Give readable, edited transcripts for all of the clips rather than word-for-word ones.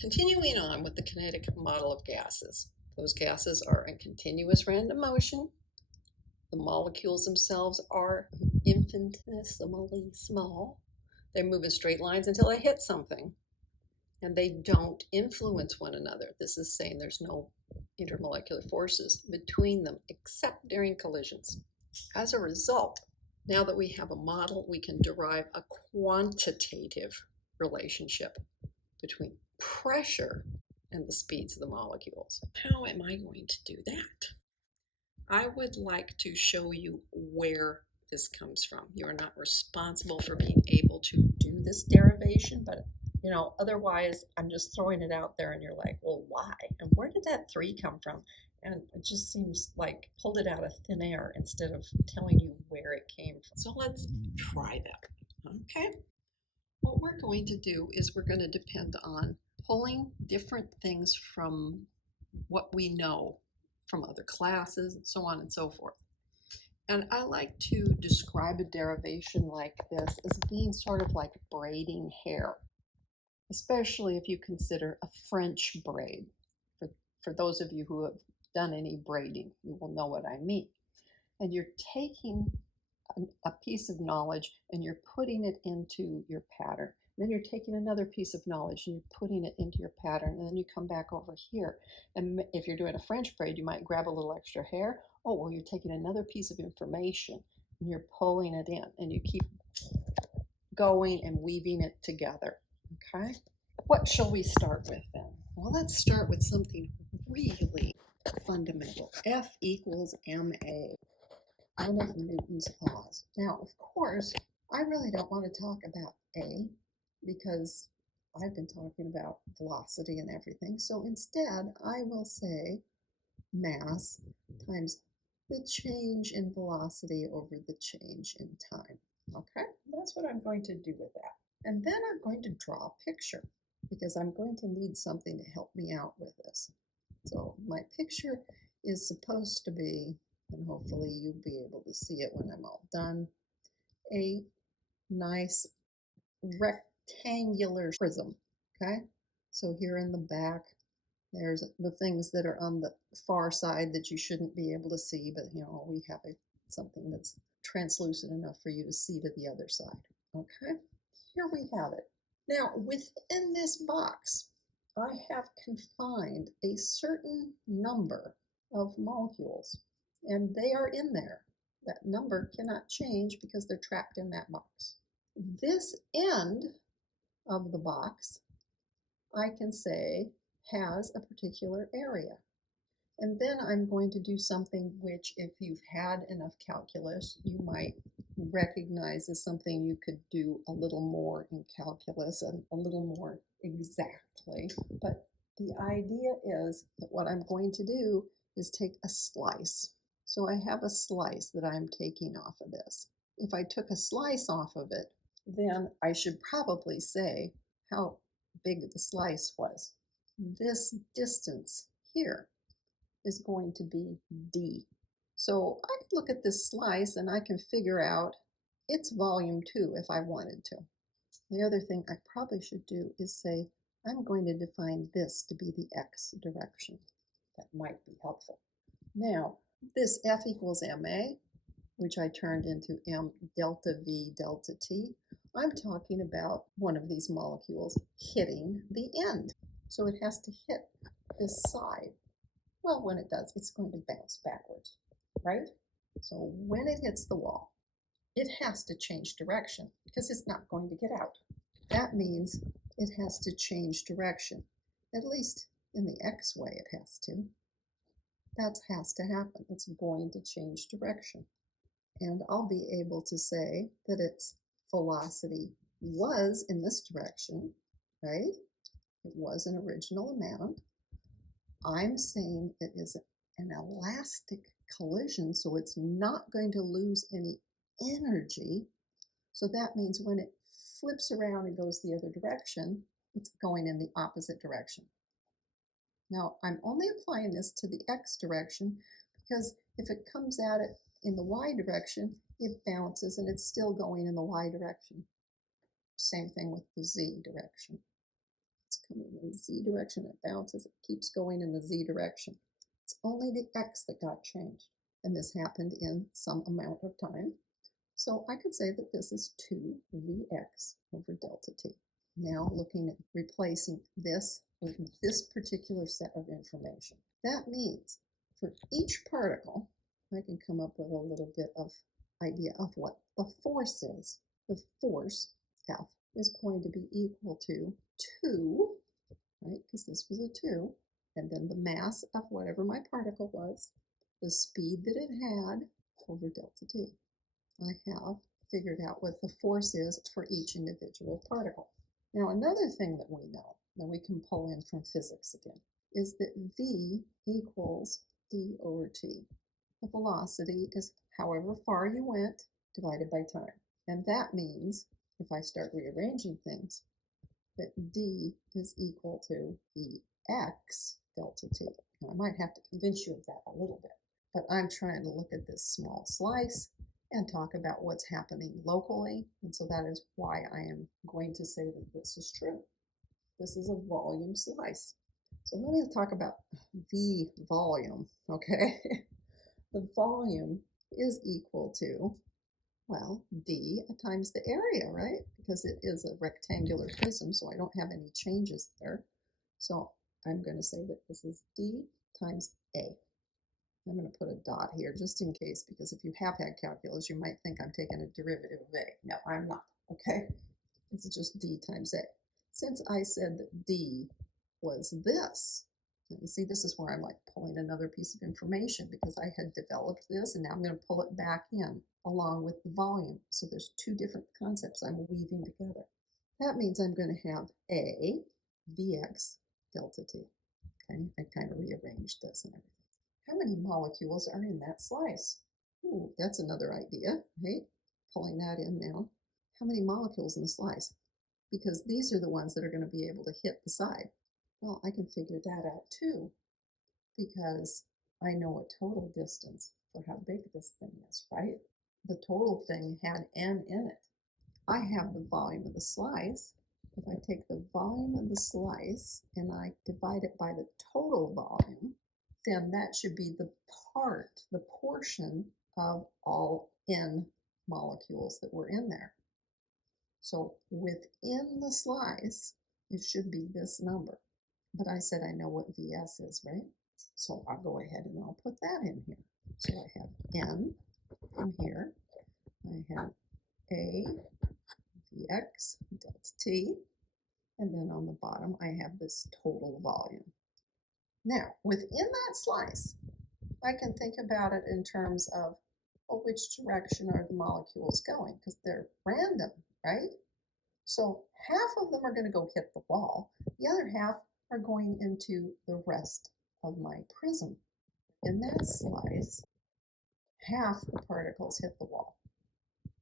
Continuing on with the kinetic model of gases. Those gases are in continuous random motion. The molecules themselves are infinitesimally small. They move in straight lines until they hit something, and they don't influence one another. This is saying there's no intermolecular forces between them except during collisions. As a result, now that we have a model, we can derive a quantitative relationship between pressure and the speeds of the molecules. How am I going to do that? I would like to show you where this comes from. You are not responsible for being able to do this derivation, but otherwise I'm just throwing it out there and you're like, well, why? And where did that 3 come from? And it just seems like pulled it out of thin air instead of telling you where it came from. So let's try that, okay? What we're going to do is we're going to depend on pulling different things from what we know from other classes and so on and so forth. And I like to describe a derivation like this as being sort of like braiding hair, especially if you consider a French braid. For those of you who have done any braiding, you will know what I mean. And you're taking a piece of knowledge and you're putting it into your pattern. And then you're taking another piece of knowledge and you're putting it into your pattern, and then you come back over here. And if you're doing a French braid, you might grab a little extra hair. Oh, well, you're taking another piece of information and you're pulling it in, and you keep going and weaving it together. Okay? What shall we start with then? Well, let's start with something really fundamental. F equals ma. One of Newton's laws. Now, of course, I really don't want to talk about A because I've been talking about velocity and everything. So instead, I will say mass times the change in velocity over the change in time. Okay, that's what I'm going to do with that. And then I'm going to draw a picture because I'm going to need something to help me out with this. So my picture is supposed to be, and hopefully you'll be able to see it when I'm all done, a nice rectangular prism. Okay, so here in the back, there's the things that are on the far side that you shouldn't be able to see, but we have something that's translucent enough for you to see to the other side. Okay, here we have it. Now, within this box, I have confined a certain number of molecules, and they are in there. That number cannot change because they're trapped in that box. This end of the box, I can say, has a particular area. And then I'm going to do something which, if you've had enough calculus, you might recognize as something you could do a little more in calculus and a little more exactly. But the idea is that what I'm going to do is take a slice. So I have a slice that I'm taking off of this. If I took a slice off of it, then I should probably say how big the slice was. This distance here is going to be D. So I can look at this slice and I can figure out its volume too if I wanted to. The other thing I probably should do is say I'm going to define this to be the x direction. That might be helpful. Now, this F equals ma, which I turned into m delta V delta T, I'm talking about one of these molecules hitting the end. So it has to hit this side. Well, when it does, it's going to bounce backwards, right? So when it hits the wall, it has to change direction because it's not going to get out. That means it has to change direction. At least in the x way it has to. That has to happen. It's going to change direction. And I'll be able to say that its velocity was in this direction, right? It was an original amount. I'm saying it is an elastic collision, so it's not going to lose any energy. So that means when it flips around and goes the other direction, it's going in the opposite direction. Now, I'm only applying this to the x direction because if it comes at it in the y direction, it bounces and it's still going in the y direction. Same thing with the z direction. It's coming in the z direction, it bounces, it keeps going in the z direction. It's only the x that got changed, and this happened in some amount of time. So I could say that this is 2vx over delta t. Now looking at replacing this with this particular set of information. That means for each particle, I can come up with a little bit of idea of what the force is. The force, F, is going to be equal to 2, right, because this was a 2, and then the mass of whatever my particle was, the speed that it had over delta t. I have figured out what the force is for each individual particle. Now another thing that we know, that we can pull in from physics again, is that V equals d over t. The velocity is however far you went divided by time. And that means, if I start rearranging things, that d is equal to Vx delta t. Now I might have to convince you of that a little bit, but I'm trying to look at this small slice and talk about what's happening locally, and so that is why I am going to say that this is true. This is a volume slice. So let me talk about V volume, okay? The volume is equal to, well, d times the area, right? Because it is a rectangular prism, so I don't have any changes there. So I'm going to say that this is d times a. I'm going to put a dot here just in case, because if you have had calculus, you might think I'm taking a derivative of a. No, I'm not, okay? It's just d times a. Since I said that d was this, you see, this is where I'm like pulling another piece of information because I had developed this, and now I'm going to pull it back in along with the volume. So there's two different concepts I'm weaving together. That means I'm going to have a Vx delta t. Okay, I kind of rearranged this and everything. How many molecules are in that slice? Ooh, that's another idea, right? Pulling that in now. How many molecules in the slice? Because these are the ones that are going to be able to hit the side. Well, I can figure that out too, because I know a total distance for how big this thing is, right? The total thing had n in it. I have the volume of the slice. If I take the volume of the slice and I divide it by the total volume, then that should be the portion of all n molecules that were in there. So within the slice, it should be this number. But I said I know what Vs is, right? So I'll go ahead and I'll put that in here. So I have n in here. I have a Vx delta t. And then on the bottom, I have this total volume. Now, within that slice, I can think about it in terms of, well, which direction are the molecules going? Because they're random, right? So half of them are going to go hit the wall. The other half are going into the rest of my prism. In that slice, half the particles hit the wall.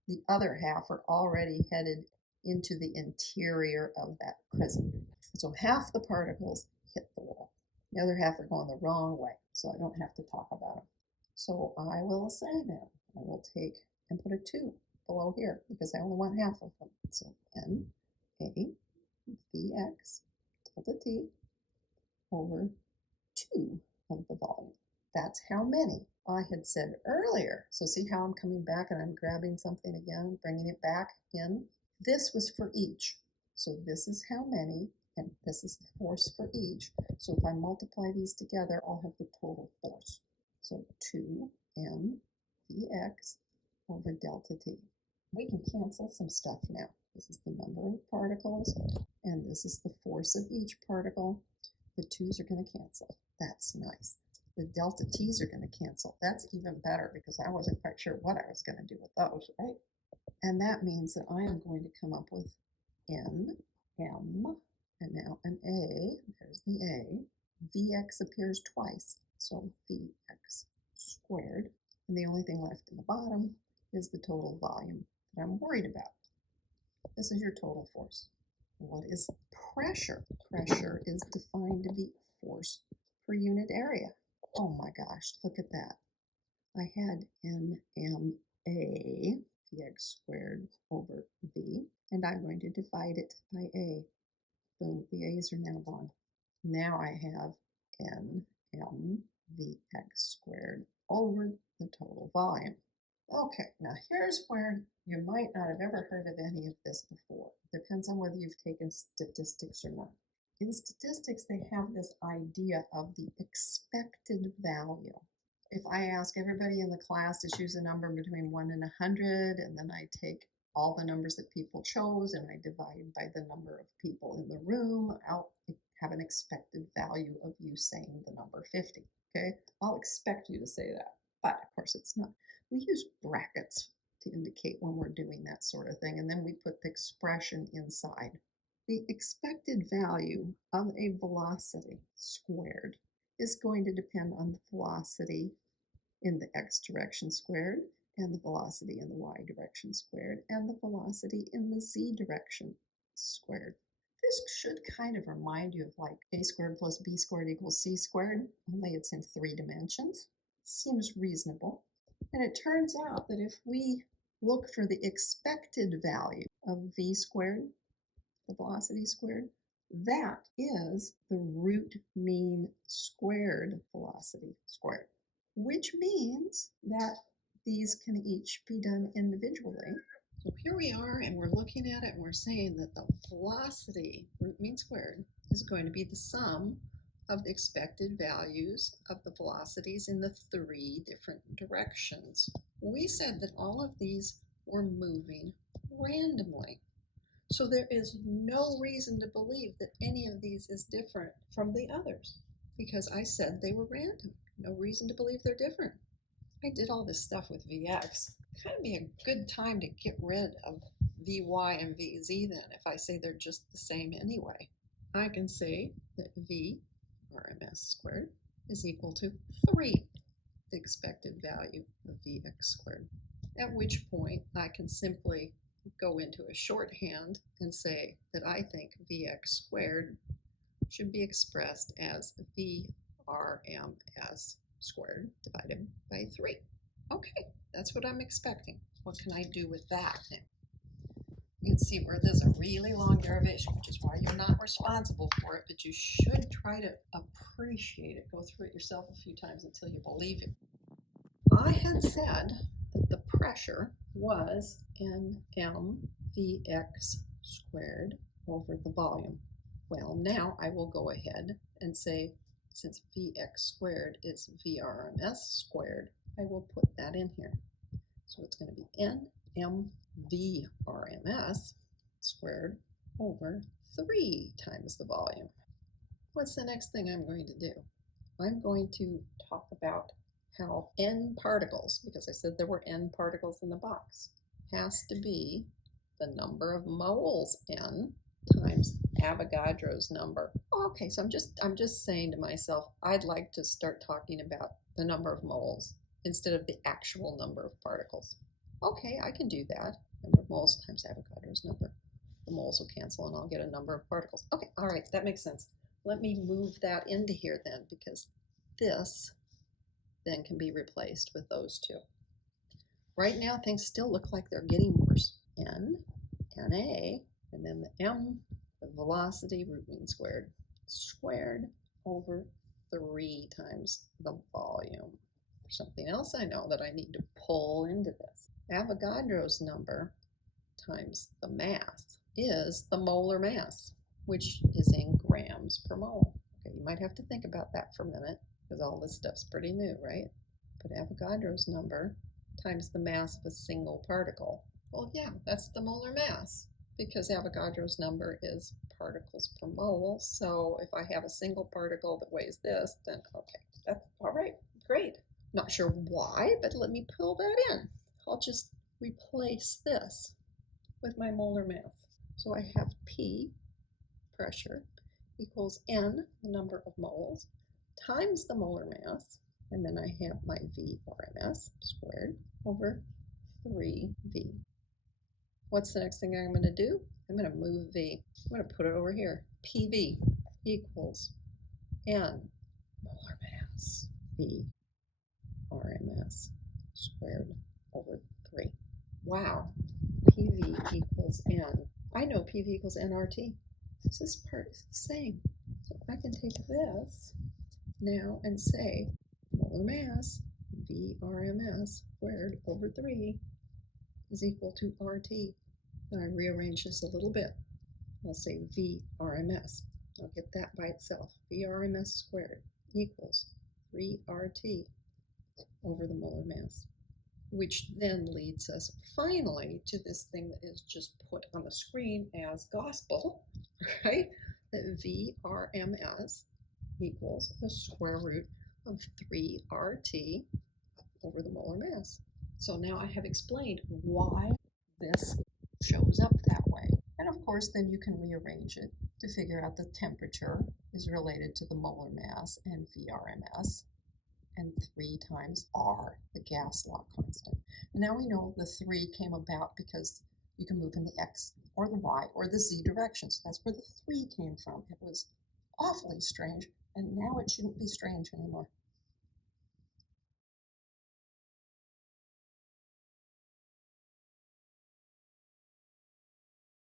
The other half are already headed into the interior of that prism. So half the particles hit the wall. The other half are going the wrong way, so I don't have to talk about them. So I will say now, I will take and put a 2 below here because I only want half of them. So n a Vx delta t over 2 of the volume. That's how many I had said earlier. So see how I'm coming back and I'm grabbing something again, bringing it back in? This was for each. So this is how many, and this is the force for each. So if I multiply these together, I'll have the total force. So 2m Vx over delta t. We can cancel some stuff now. This is the number of particles, and this is the force of each particle. The 2's are going to cancel. That's nice. The delta t's are going to cancel. That's even better because I wasn't quite sure what I was going to do with those, right? And that means that I am going to come up with n, m, and now an a. There's the a. Vx appears twice, so Vx squared. And the only thing left in the bottom is the total volume that I'm worried about. This is your total force. What is pressure? Pressure is defined to be force per unit area. Oh my gosh, look at that. I had nma Vx squared over V, and I'm going to divide it by A. Boom, the A's are now gone. Now I have NMVX squared over the total volume. Okay, now here's where you might not have ever heard of any of this before. Depends on whether you've taken statistics or not. In statistics, they have this idea of the expected value. If I ask everybody in the class to choose a number between 1 and 100, and then I take all the numbers that people chose and I divide by the number of people in the room, I'll have an expected value of you saying the number 50. Okay, I'll expect you to say that, but of course it's not. We use brackets to indicate when we're doing that sort of thing, and then we put the expression inside. The expected value of a velocity squared is going to depend on the velocity in the x direction squared, and the velocity in the y direction squared, and the velocity in the z direction squared. This should kind of remind you of like a squared plus b squared equals c squared, only it's in 3 dimensions. Seems reasonable. And it turns out that if we look for the expected value of v squared, the velocity squared, that is the root mean squared velocity squared, which means that these can each be done individually. So here we are, and we're looking at it, and we're saying that the velocity, root mean squared, is going to be the sum of the expected values of the velocities in the 3 different directions. We said that all of these were moving randomly. So there is no reason to believe that any of these is different from the others, because I said they were random. No reason to believe they're different. I did all this stuff with Vx. Kind of be a good time to get rid of Vy and Vz then, if I say they're just the same anyway. I can say that V RMS squared is equal to 3, the expected value of Vx squared. At which point I can simply go into a shorthand and say that I think Vx squared should be expressed as VRMS squared divided by 3. Okay, that's what I'm expecting. What can I do with that now? You can see where there's a really long derivation, which is why you're not responsible for it, but you should try to appreciate it. Go through it yourself a few times until you believe it. I had said that the pressure was NMVX squared over the volume. Well, now I will go ahead and say, since Vx squared is VRMS squared, I will put that in here. So it's going to be NMVRMS squared over 3 times the volume. What's the next thing I'm going to do? I'm going to talk about how n particles, because I said there were n particles in the box, has to be the number of moles n times Avogadro's number. Okay, so I'm just saying to myself, I'd like to start talking about the number of moles instead of the actual number of particles. Okay, I can do that. Number of moles times Avogadro's number. The moles will cancel and I'll get a number of particles. Okay, all right, that makes sense. Let me move that into here then, because this then can be replaced with those two. Right now, things still look like they're getting worse. N, Na, and then the M, the velocity, root mean squared, squared over 3 times the volume. There's something else I know that I need to pull into this. Avogadro's number times the mass is the molar mass, which is in grams per mole. Okay, you might have to think about that for a minute, because all this stuff's pretty new, right? But Avogadro's number times the mass of a single particle. Well, yeah, that's the molar mass, because Avogadro's number is particles per mole. So if I have a single particle that weighs this, then okay, that's all right, great. Not sure why, but let me pull that in. I'll just replace this with my molar mass. So I have P, pressure, equals N, the number of moles, times the molar mass, and then I have my V RMS squared over 3V. What's the next thing I'm going to do? I'm going to move V. I'm going to put it over here. PV equals N molar mass V RMS squared over 3. Wow, PV equals N. I know PV equals nRT. So this part is the same. So I can take this now and say molar mass, VRMS squared over 3 is equal to RT. Now I rearrange this a little bit. I'll say VRMS. I'll get that by itself. VRMS squared equals 3RT over the molar mass, which then leads us finally to this thing that is just put on the screen as gospel, right? That VRMS equals the square root of 3RT over the molar mass. So now I have explained why this shows up that way. And of course, then you can rearrange it to figure out the temperature is related to the molar mass and VRMS, and 3 times R, the gas law constant. And now we know the 3 came about because you can move in the X or the Y or the Z direction. So that's where the 3 came from. It was awfully strange, and now it shouldn't be strange anymore.